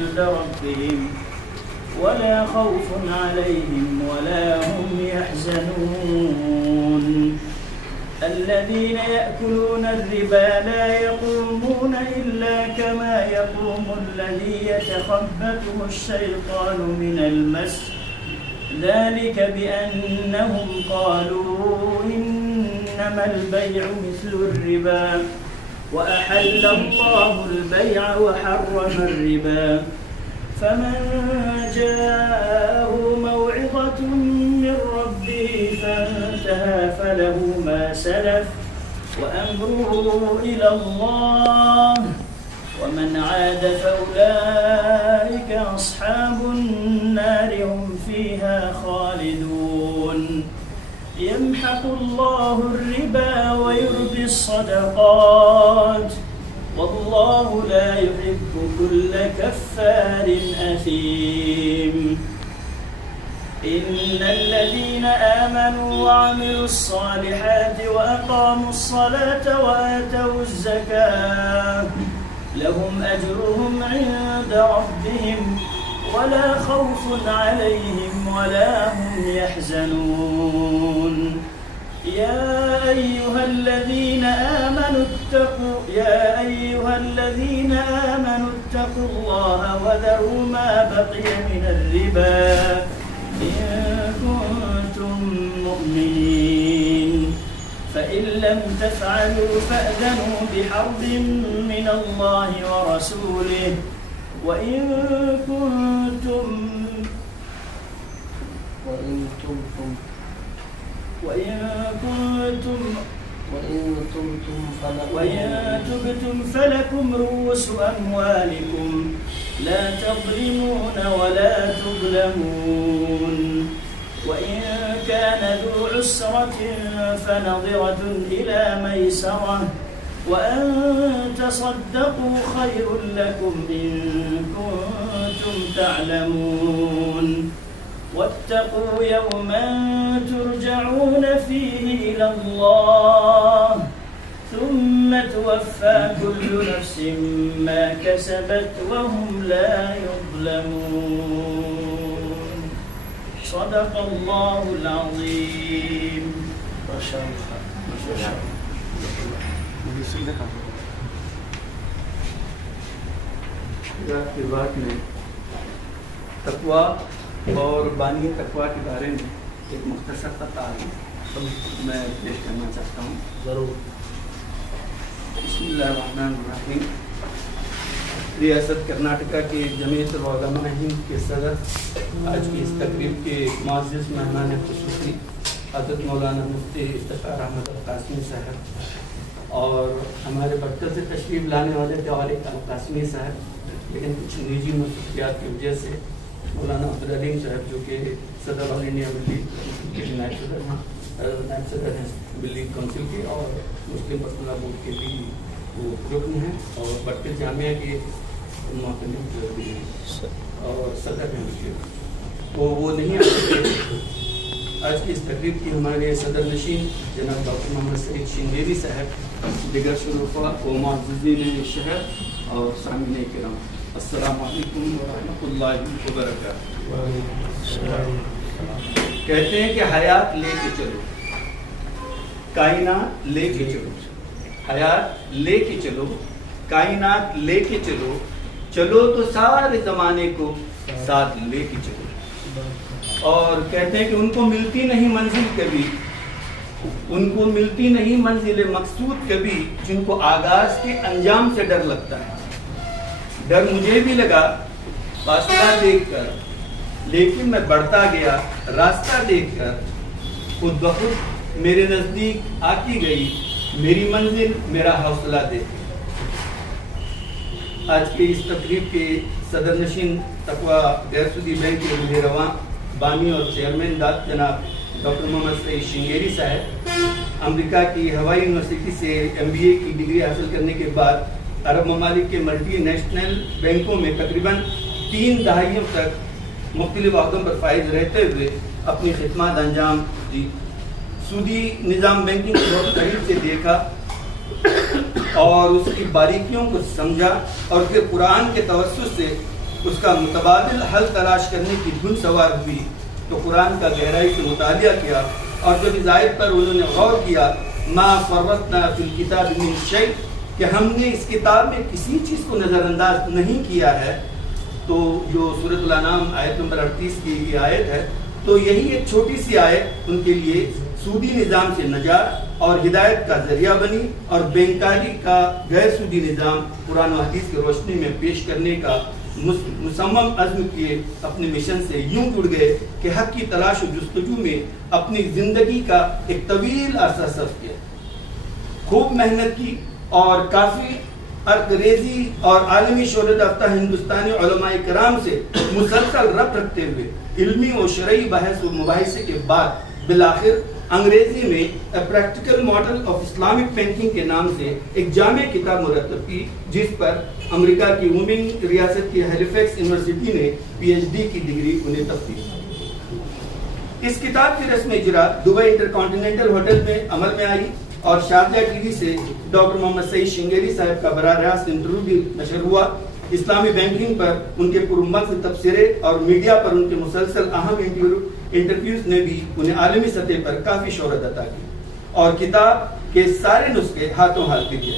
عند ربهم ولا خوف عليهم ولا هم يحزنون الذين يأكلون الربا لا يقومون إلا كما يقوم الذي يتخبطه الشيطان من المس ذلك بأنهم قالوا إنما البيع مثل الربا وأحل الله البيع وحرم الربا فمن جاءه موعظة من ربه فانتهى فله ما سلف وأمره إلى الله ومن عاد فأولئك أصحاب النار هم فيها خالدون يمحق الله الربا ويربي الصدقات والله لا يحب كل كفار أثيم إن الذين آمنوا وعملوا الصالحات وأقاموا الصلاة وآتوا الزكاة لهم أجرهم عند ربهم ولا خوف عليهم ولا هم يحزنون يا أيها الذين آمنوا اتقوا الله وذروا ما بقي من الربا إن كنتم مؤمنين فإن لم تفعلوا فأذنوا بحرب من الله ورسوله وإن تبتم فلكم رؤوس أموالكم لا تظلمون ولا تظلمون وإن كان ذو عسرة فنظرة إلى ميسرة وأن تصدقوا خير لكم إن كنتم تعلمون واتقوا يوما ترجعون فيه إلى الله ثم توفى كل نفس ما كسبت وهم لا يظلمون صدق الله العظيم. ما شاء الله. بات میں تقویٰ اور بانی تقویٰ کے بارے میں ایک مختصر سا تعارف میں پیش کرنا چاہتا ہوں. ضرور. بسم اللہ الرحمن الرحیم. ریاست کرناٹکا کے جمعیت العلماء ہند کے صدر آج کی اس تقریب کے معزز مہمان خصوصی حضرت مولانا مفتی افتخار احمد القاسمی صاحب اور ہمارے مرکز سے تشریف لانے والے طارق القاسمی صاحب، لیکن کچھ نجی مصروفیات کی وجہ سے مولانا عبدالعلیم صاحب جو کہ صدر آل انڈیا ملی کے نائب صدر ہیں ملی کونسل کے اور مسلم پرسنل بورڈ کے بھی وہ رکن ہیں اور برکت جامعہ کے محتمل بھی ہیں اور صدر ہیں تو وہ نہیں آ سکتے. آج کی اس تقریب کی ہمارے صدر نشین جناب ڈاکٹر محمد سعید شنگیری صاحب، دیگر شرفاء و معززین شہر اور سامعین کرام، السلام علیکم ورحمۃ اللہ وبرکاتہ. کہتے ہیں کہ حیات لے کے چلو، کائنات لے کے چلو، حیات لے کے چلو، کائنات لے کے چلو، چلو تو سارے زمانے کو ساتھ لے کے چلو. اور کہتے ہیں کہ ان کو ملتی نہیں منزل کبھی، ان کو ملتی نہیں منزل مقصود کبھی جن کو آغاز کے انجام سے ڈر لگتا ہے. ڈر مجھے بھی لگا فاصلہ دیکھ کر، لیکن میں بڑھتا گیا راستہ دیکھ کر، خود بخود میرے نزدیک آتی گئی میری منزل میرا حوصلہ دیکھ. آج کے اس تقریب کے صدر نشین تقویٰ غیر سودی بینک کے مدیر رواں بانی اور چیئرمین جناب ڈاکٹر محمد سعید شنگیری صاحب، امریکہ کی ہوائی یونیورسٹی سے MBA کی ڈگری حاصل کرنے کے بعد عرب ممالک کے ملٹی نیشنل بینکوں میں تقریباً 3 دہائیوں تک مختلف عہدوں پر فائز رہتے ہوئے اپنی خدمات انجام دی. سودی نظام بینکنگ کو بہت قریب سے دیکھا اور اس کی باریکیوں کو سمجھا اور پھر قرآن کے توسط سے اس کا متبادل حل تلاش کرنے کی دھن سوار ہوئی تو قرآن کا گہرائی سے مطالعہ کیا، اور جب اس آیت پر انہوں نے غور کیا ما فرطنا فی الکتاب من شیء، کہ ہم نے اس کتاب میں کسی چیز کو نظر انداز نہیں کیا ہے، تو جو سورۃ الانعام آیت نمبر 38 کی یہ آیت ہے، تو یہی ایک چھوٹی سی آیت ان کے لیے سودی نظام سے نجات اور ہدایت کا ذریعہ بنی، اور بینکاری کا غیر سودی نظام قرآن و حدیث کی روشنی میں پیش کرنے کا مصمم عزم کیے اپنے مشن سے یوں جڑ گئے کہ حق کی تلاش و جستجو میں اپنی زندگی کا ایک طویل عرصہ صرف کیا، خوب محنت کی، اور کافی ارکریزی اور عالمی شہرت یافتہ ہندوستانی علماء کرام سے مسلسل ربط رکھتے ہوئے علمی و شرعی بحث و مباحثے کے بعد بالآخر انگریزی میں A Practical Model of Islamic Banking کے نام سے ایک جامع کتاب مرتب کی، جس پر امریکہ کی وومن ریاست کی ہیلیفیکس یونیورسٹی نے PhD کی ڈگری انہیں تفویض کی۔ اس کتاب کی رسم اجرا دبئی انٹرکانٹیننٹل ہوٹل میں عمل میں آئی، اور شارجہ ٹی وی سے ڈاکٹر محمد سعید شنگیری صاحب کا براہ راست انٹرویو بھی نشر ہوا۔ اسلامی بینکنگ پر ان کے پرمغز تبصرے اور میڈیا پر ان کے مسلسل اہم انٹرویوز نے بھی انہیں عالمی سطح پر کافی شہرت عطا کی، اور کتاب کے سارے نسخے ہاتھوں ہاتھ بکے۔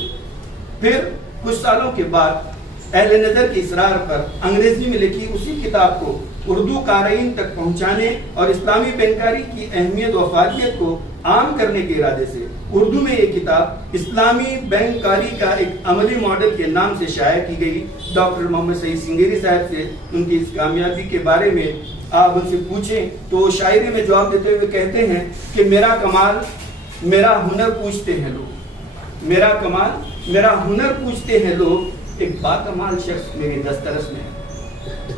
پھر کچھ سالوں کے بعد اہل نظر کے اصرار پر انگریزی میں لکھی اسی کتاب کو اردو قارئین تک پہنچانے اور اسلامی بینکاری کی اہمیت و افادیت کو عام کرنے کے ارادے سے اردو میں یہ کتاب اسلامی بینکاری کا ایک عملی ماڈل کے نام سے شائع کی گئی۔ ڈاکٹر محمد سعید شنگیری صاحب سے ان کی اس کامیابی کے بارے میں آپ ان سے پوچھیں تو وہ شاعری میں جواب دیتے ہوئے کہتے ہیں کہ میرا کمال میرا ہنر پوچھتے ہیں لوگ، میرا کمال میرا ہنر پوچھتے ہیں لوگ، ایک باکمال شخص میرے دسترس میں ہے۔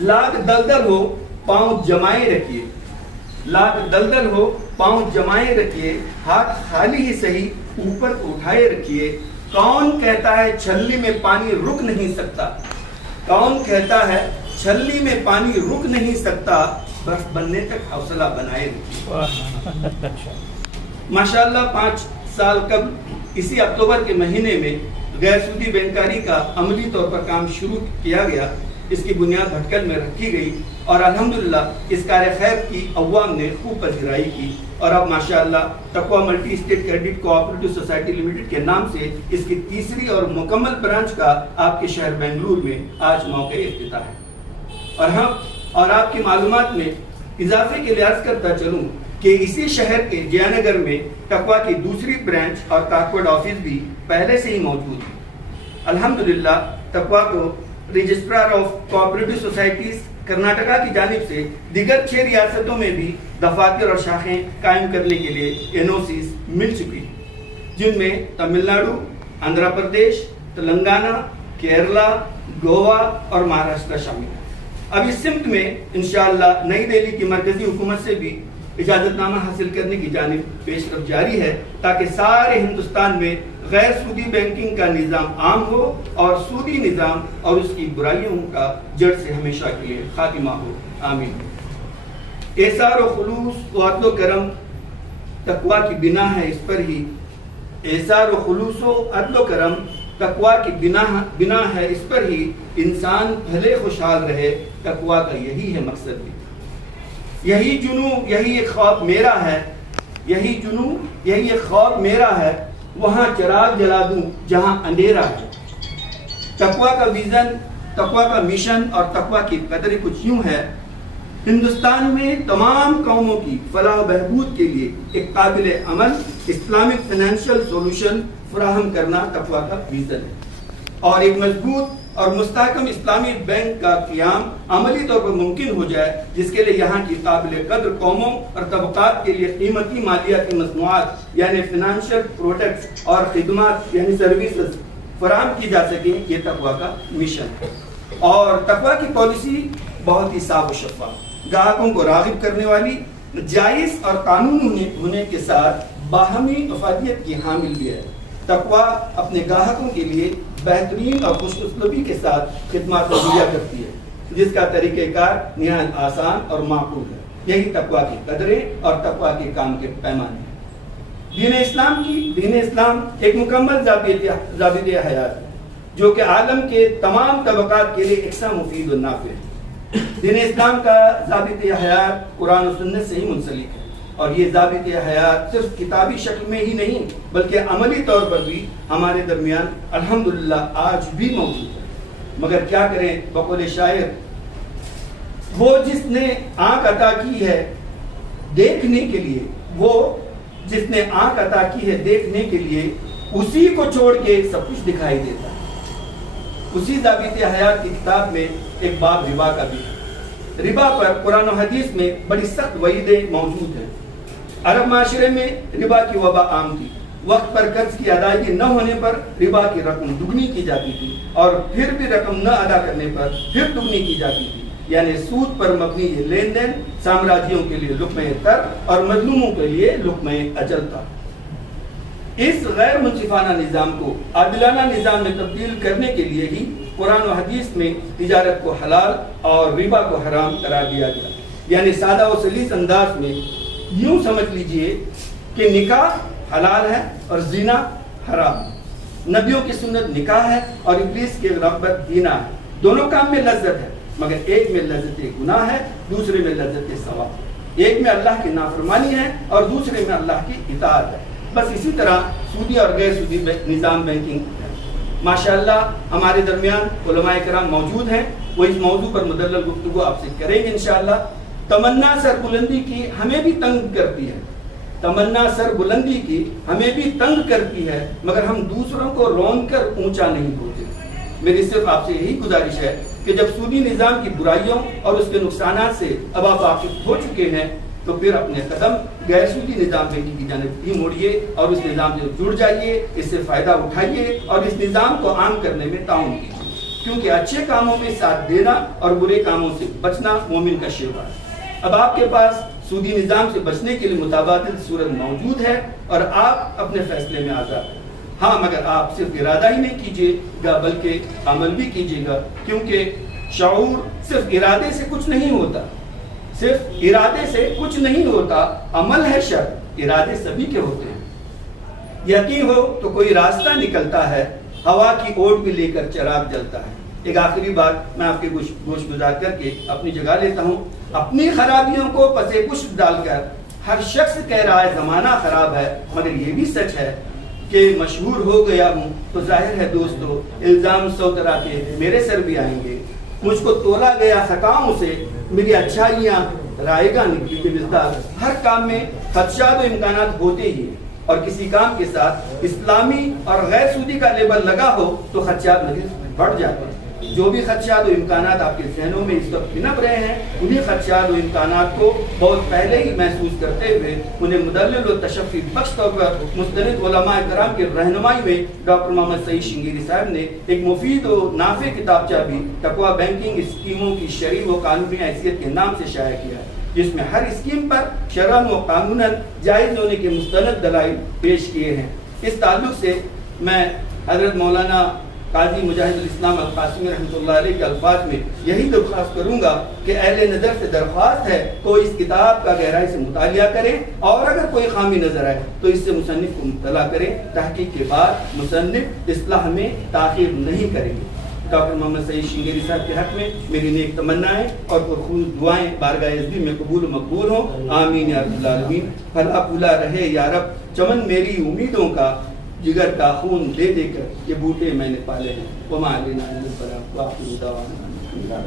لاکھ دلدل ہو پاؤں جمائے رکھیے، لاکھ دلدل ہو پاؤں جمائے رکھیے، ہاتھ خالی ہی صحیح اوپر اٹھائے رکھیے۔ کون کہتا ہے چھلنی میں پانی رک نہیں سکتا، کون کہتا ہے چھلنی میں پانی رک نہیں سکتا، برف بننے تک حوصلہ بنائے رکھیے۔ ماشاءاللہ 5 سال قبل اسی اکتوبر کے مہینے میں غیر سودی بینکاری کا عملی طور پر کام شروع کیا گیا، اس کی بنیاد بھٹکل میں رکھی گئی، اور الحمدللہ اس کار خیر کی عوام نے خوب پذیرائی کی، اور اب ماشاءاللہ Taqwa multi state credit cooperative society limited کے نام سے اس کی تیسری اور مکمل برانچ کا آپ کے شہر بنگلور میں آج موقع افتتاح ہے۔ اور آپ کی معلومات میں اضافے کے لیے عرض کرتا چلوں کہ اسی شہر کے جیا نگر میں تقویٰ کی دوسری برانچ اور کارپوریٹ آفس بھی پہلے سے ہی موجود ہے۔ الحمدللہ تقویٰ کو registrar of cooperative societies Karnataka کی جانب سے دیگر 6 ریاستوں میں بھی دفاتر اور شاخیں قائم کرنے کے لیے NOCs مل چکی ہیں، جن میں تمل ناڈو، آندھرا پردیش، تلنگانہ، کیرلا، گوا اور مہاراشٹر شامل ہیں۔ اب اس سمت میں انشاءاللہ نئی دہلی کی مرکزی حکومت سے بھی اجازت نامہ حاصل کرنے کی جانب پیش رفت جاری ہے، تاکہ سارے ہندوستان میں غیر سودی بینکنگ کا نظام عام ہو اور سودی نظام اور اس کی برائیوں کا جڑ سے ہمیشہ کے لیے خاتمہ ہو، آمین۔ احسار و خلوص و عدل و کرم تقویٰ کی بنا ہے، اس پر ہی احسار و خلوص و عدل و کرم تقویٰ کی بنا ہے، اس پر ہی انسان بھلے خوشحال رہے، تقویٰ کا یہی ہے مقصد بھی۔ یہی جنوں یہی ایک خواب میرا ہے، یہی جنوں یہی ایک خواب میرا ہے، وہاں چراغ جلا دوں جہاں اندھیرا ہے۔ تقویٰ کا ویژن، تقویٰ کا مشن اور تقویٰ کی قدر کچھ یوں ہے، ہندوستان میں تمام قوموں کی فلاح و بہبود کے لیے ایک قابل عمل اسلامک فائنینشیل سولوشن فراہم کرنا تقویٰ کا ویژن ہے، اور ایک مضبوط اور مستحکم اسلامی بینک کا قیام عملی طور پر ممکن ہو جائے، جس کے لیے یہاں کی قابل قدر قوموں اور طبقات کے لیے قیمتی مالیاتی مصنوعات یعنی فائنینشیل پروڈکٹس اور خدمات یعنی سروسز فراہم کی جا سکیں، یہ تقویٰ کا مشن ہے۔ اور تقویٰ کی پالیسی بہت ہی صاف و شفاف، گاہکوں کو راغب کرنے والی، جائز اور قانون ہونے کے ساتھ باہمی افادیت کی حامل بھی ہے۔ تقویٰ اپنے گاہکوں کے لیے بہترین اور خوش اسلوبی کے ساتھ خدمات مہیا کرتی ہے، جس کا طریقہ کار نہایت آسان اور معقول ہے۔ یہی تقویٰ کی قدریں اور تقویٰ کے کام کے پیمانے ہیں۔ دین اسلام ایک مکمل ضابطۂ حیات ہے۔ جو کہ عالم کے تمام طبقات کے لیے یکساں مفید و نافع ہے۔ دین اسلام کا ضابط حیات قرآن و سنت سے ہی منسلک ہے، اور یہ ضابط حیات صرف کتابی شکل میں ہی نہیں بلکہ عملی طور پر بھی ہمارے درمیان الحمدللہ آج بھی موجود ہے۔ مگر کیا کریں، بقول شاعر، وہ جس نے آنکھ عطا کی ہے دیکھنے کے لیے، وہ جس نے آنکھ عطا کی ہے دیکھنے کے لیے، اسی کو چھوڑ کے سب کچھ دکھائی دیتا ہے۔ اسی ضابط حیات کی کتاب میں ایک باب ربا کا بھی ہے۔ ربا پر قرآن و حدیث میں بڑی سخت وعیدیں موجود ہیں۔ عرب معاشرے میں ربا کی وبا عام تھی۔ وقت پر قرض کی ادائیگی نہ ہونے پر ربا کی رقم دگنی کی جاتی تھی، اور پھر بھی رقم نہ ادا کرنے پر پھر دگنی کی جاتی تھی۔ یعنی سود پر مبنی یہ لین دین سامراجیوں کے لیے لقمہ تر اور مظلوموں کے لیے لقمہ اجل تھا۔ اس غیر منصفانہ نظام کو عادلانہ نظام میں تبدیل کرنے کے لیے ہی قرآن و حدیث میں تجارت کو حلال اور ربا کو حرام قرار دیا گیا۔ یعنی سادہ و سلیس انداز میں یوں سمجھ لیجئے کہ نکاح حلال ہے اور زنا حرام۔ نبیوں کی سنت نکاح ہے اور ابلیس کی رغبت زنا ہے۔ دونوں کام میں لذت ہے، مگر ایک میں لذت گناہ ہے، دوسرے میں لذت ثواب۔ ایک میں اللہ کی نافرمانی ہے اور دوسرے میں اللہ کی اطاعت ہے۔ بس اسی طرح سودی اور غیر سودی نظام بینکنگ ہے۔ ماشاءاللہ ہمارے درمیان علماء کرام موجود ہیں، وہ اس موضوع پر مدلل گفتگو آپ سے کریں گے انشاءاللہ۔ تمنا سر بلندی کی ہمیں بھی تنگ کرتی ہے، تمنا سر بلندی کی ہمیں بھی تنگ کرتی ہے، مگر ہم دوسروں کو رون کر اونچا نہیں ہوتے۔ میری صرف آپ سے یہی گزارش ہے کہ جب سودی نظام کی برائیوں اور اس کے نقصانات سے اب آپ واقف ہو چکے ہیں تو پھر اپنے قدم غیر سودی نظام بینکنگ کی جانب ہی موڑیے اور اس نظام سے جڑ جائیے، اس سے فائدہ اٹھائیے اور اس نظام کو عام کرنے میں تعاون کیجیے، کیونکہ اچھے کاموں میں ساتھ دینا اور برے کاموں سے بچنا مومن کا شعبہ ہے۔ اب آپ کے پاس سودی نظام سے بچنے کے لیے متبادل صورت موجود ہے اور آپ اپنے فیصلے میں آزاد ہیں۔ ہاں، مگر آپ صرف ارادہ ہی نہیں کیجیے گا بلکہ عمل بھی کیجیے گا، کیونکہ شعور صرف ارادے سے کچھ نہیں ہوتا، صرف ارادے سے کچھ نہیں ہوتا، عمل ہے شرط، ارادے سبھی کے ہوتے ہیں۔ یقین ہو تو کوئی راستہ نکلتا ہے، ہوا کی اوٹ بھی لے کر چراغ جلتا ہے۔ ایک آخری بات میں آپ کے گوش گزار کر کے اپنی جگہ لیتا ہوں۔ اپنی خرابیوں کو پسے پشت ڈال کر ہر شخص کہہ رہا ہے زمانہ خراب ہے، مگر یہ بھی سچ ہے کہ مشہور ہو گیا ہوں تو ظاہر ہے دوستو الزام 100 طرح کے میرے سر بھی آئیں گے۔ مجھ کو تولا گیا خطاؤں سے میری اچھائیاں رائے گاہ نکلی کے مزدار۔ ہر کام میں خدشات و امکانات ہوتے ہی، اور کسی کام کے ساتھ اسلامی اور غیر سودی کا لیبل لگا ہو تو خدشات مزید بڑھ جاتے ہیں۔ جو بھی خدشات و امکانات آپ کے ذہنوں میں اس وقت پنپ رہے ہیں، انہیں خدشات و امکانات کو بہت پہلے ہی محسوس کرتے ہوئے انہیں مدلل و تشفی بخش طور پر مستند علماء کرام کی رہنمائی میں ڈاکٹر محمد سعید شنگیری صاحب نے ایک مفید و نافع کتابچہ بھی تقویٰ بینکنگ اسکیموں کی شرعی و قانونی حیثیت کے نام سے شائع کیا ہے، جس میں ہر اسکیم پر شرعاً و قانوناً جائز ہونے کے مستند دلائل پیش کیے ہیں۔ اس تعلق سے میں حضرت مولانا قاضی مجاہد الاسلام القاسمی رحمۃ اللہ علیہ کے الفاظ میں یہی درخواست کروں گا کہ اہل نظر سے درخواست ہے تو اس کتاب کا گہرائی سے مطالعہ کریں، اور اگر کوئی خامی نظر آئے تو اس سے مصنف کو مطلع کریں۔ تحقیق کے بعد مصنف اصلاح میں تاخیر نہیں کریں گے۔ ڈاکٹر محمد سعید شنگیری صاحب کے حق میں میری نیک تمنائیں اور پرخون دعائیں بارگاہ عزیز میں قبول و مقبول ہوں، آمین یا رب العالمین۔ پھلا پھولا رہے یا رب چمن میری امیدوں کا، جگر کا خون دے دے کر یہ بوٹے میں نے پالے ہیں۔ وما علینا الا البلاغ، وآخر دعوانا